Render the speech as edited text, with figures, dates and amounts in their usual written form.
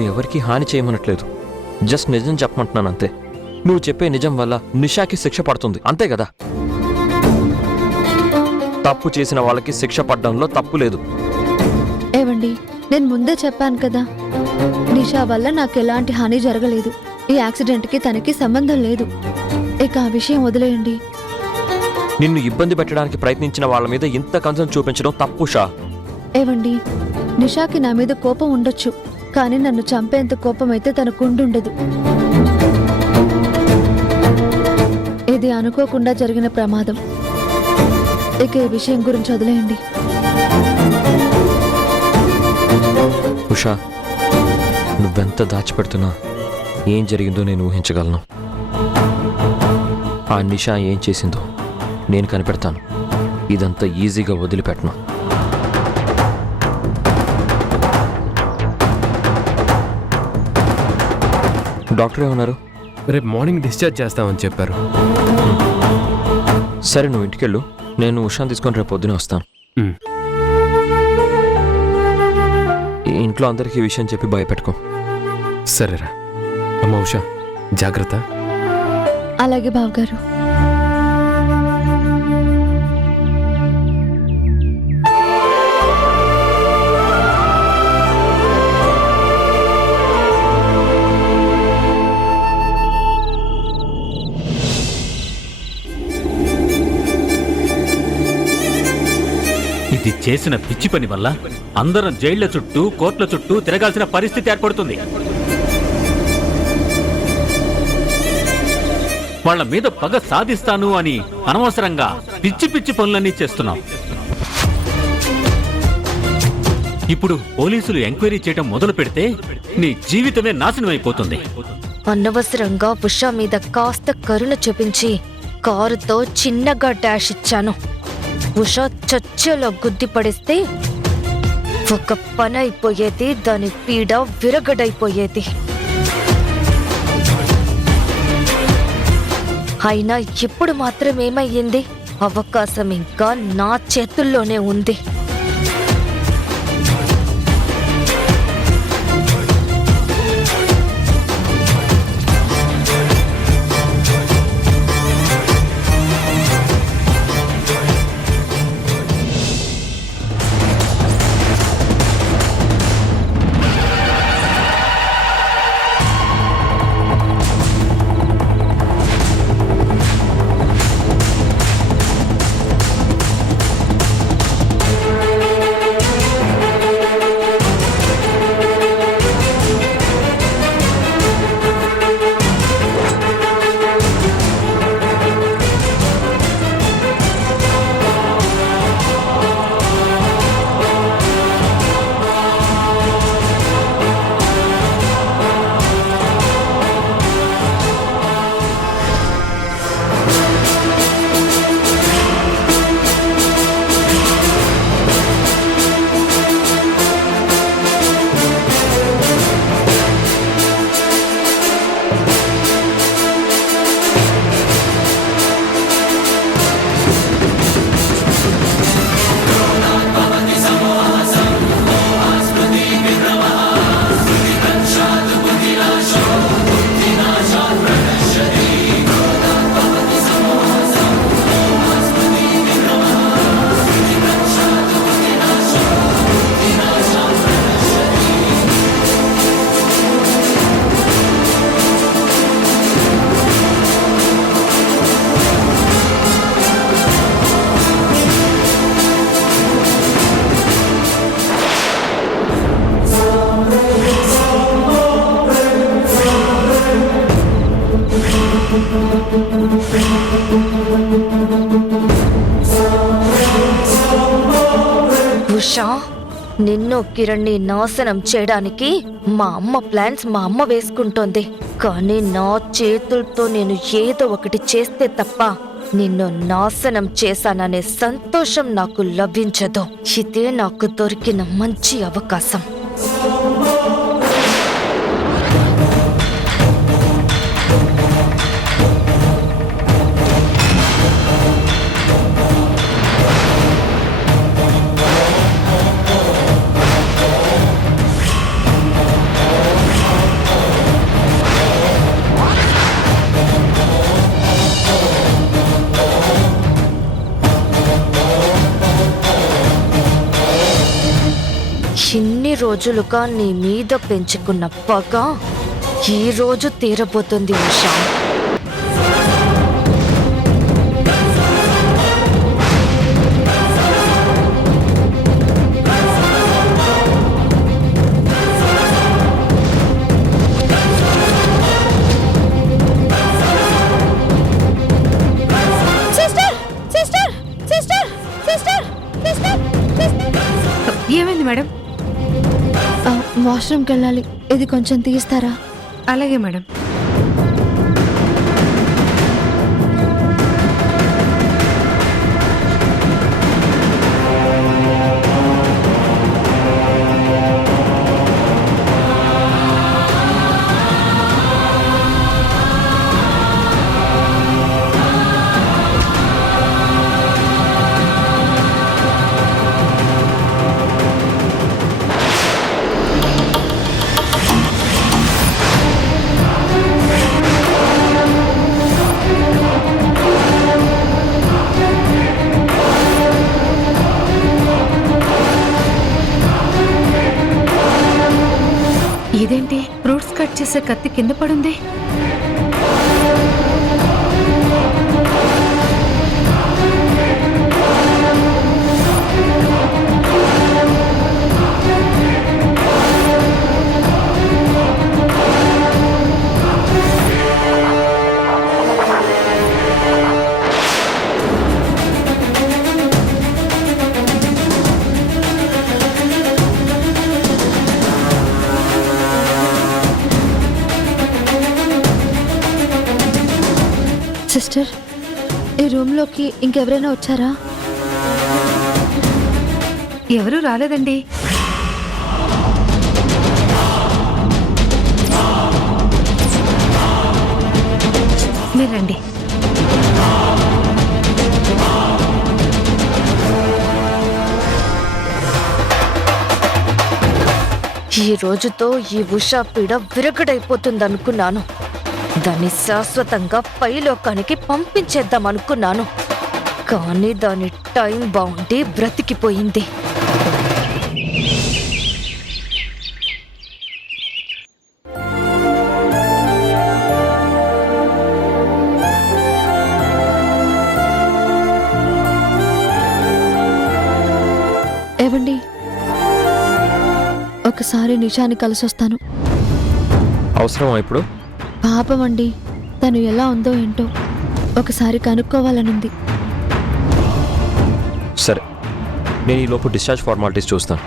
నిన్ను ఎవరికీ హాని చేయమనట్లేదు. జస్ట్ నిజం చెప్పమంటున్నాను అంతే. నువ్వు చెప్పే నిజం వల్ల నిషాకి శిక్ష పడుతుంది, అంతే కదా? తప్పు చేసిన వాళ్ళకి శిక్ష పడడంలో తప్పు లేదు. ఏవండి, నేను ముందే చెప్పాను కదా, నిషా వల్ల నాకు ఎలాంటి హాని జరగలేదు. ఈ యాక్సిడెంట్కి తనకి సంబంధం లేదు. ఇక ఆ విషయం వదిలేయండి. నిన్ను ఇబ్బంది పెట్టడానికి ప్రయత్నించిన వాళ్ళ మీద ఇంత కన్సర్న్ చూపించడం తప్పు షా. ఏవండి, నిషాకి నా మీద కోపం ఉండొచ్చు, కానీ నన్ను చంపేంత కోపం అయితే తనకు ఉండుండదు. ఇది అనుకోకుండా జరిగిన ప్రమాదం. ఇక ఈ విషయం గురించి వదిలేయండి. ఉషా, నువ్వెంత దాచిపెడుతున్నా ఏం జరిగిందో నేను ఊహించగలను. ఆ నిషా ఏం చేసిందో నేను కనిపెడతాను. ఇదంతా ఈజీగా వదిలిపెట్టను. డాక్టర్ ఏమన్నారు? రేపు మార్నింగ్ డిశ్చార్జ్ చేస్తామని చెప్పారు. సరే, నువ్వు ఇంటికెళ్ళు. నేను ఉషాని తీసుకొని రేపు పొద్దునే వస్తాను. ఇంట్లో అందరికీ ఈ విషయం చెప్పి భయపెట్టుకో. సరేరా. అమ్మ ఉషా, జాగ్రత్త. అలాగే బావగారు. ఇది చేసిన పిచ్చి పని వల్ల అందరం జైళ్ల చుట్టూ కోర్టుల చుట్టూ తిరగాల్సిన పరిస్థితి ఏర్పడుతుంది. వాళ్ల మీద పగ సాధిస్తాను అని అనవసరంగా పిచ్చి పిచ్చి పనులన్నీ చేస్తున్నాం. ఇప్పుడు పోలీసులు ఎంక్వైరీ చేయడం మొదలు పెడితే నీ జీవితమే నాశనం అయిపోతుంది. అనవసరంగా ఉషా మీద కాస్త కరుణ చూపించి కారుతో చిన్నగా డాష్ ఇచ్చాను. ఉషా చచ్చేలా గుద్ది పడిస్తే ఒక పని అయిపోయేది, దాని పీడ విరగడైపోయేది. అయినా ఇప్పుడు మాత్రం ఏమయ్యింది? అవకాశం ఇంకా నా చేతుల్లోనే ఉంది. ఉషా, నిన్ను కిరణ్ని నాశనం చేయడానికి మా అమ్మ ప్లాన్స్ మా అమ్మ వేసుకుంటోంది. కానీ నా చేతులతో నేను ఏదో ఒకటి చేస్తే తప్ప నిన్ను నాశనం చేశాననే సంతోషం నాకు లభించదు. ఇదే నాకు దొరికిన మంచి అవకాశం. రోజులుగా నీ మీద పెంచుకున్న పగ ఈ రోజు తీరబోతుంది ఉషా. ఏమైంది మేడం? వాష్రూమ్కి వెళ్ళాలి, ఇది కొంచెం తీస్తారా? అలాగే మేడం. ఇదేంటి, ఫ్రూట్స్ కట్ చేసే కత్తి కింద పడుంది? సిస్టర్, ఈ రూమ్లోకి ఇంకెవరైనా వచ్చారా? ఎవరూ రాలేదండి. మీరు రండి. ఈ రోజుతో ఈ ఉషా పీడ విరగడైపోతుందనుకున్నాను. దాన్ని శాశ్వతంగా పైలోకానికి పంపించేద్దాం అనుకున్నాను. కానీ దాని టైం బాగుండి బ్రతికిపోయింది. ఏవండి, ఒకసారి నిషాని కలిసొస్తాను. అవసరమా ఇప్పుడు? పాపం అండి, తను ఎలా ఉందో ఏంటో ఒకసారి కనుక్కోవాలనుంది. సరే, నేను ఈ లోపు డిశ్చార్జ్ ఫార్మాలిటీస్ చూస్తాను.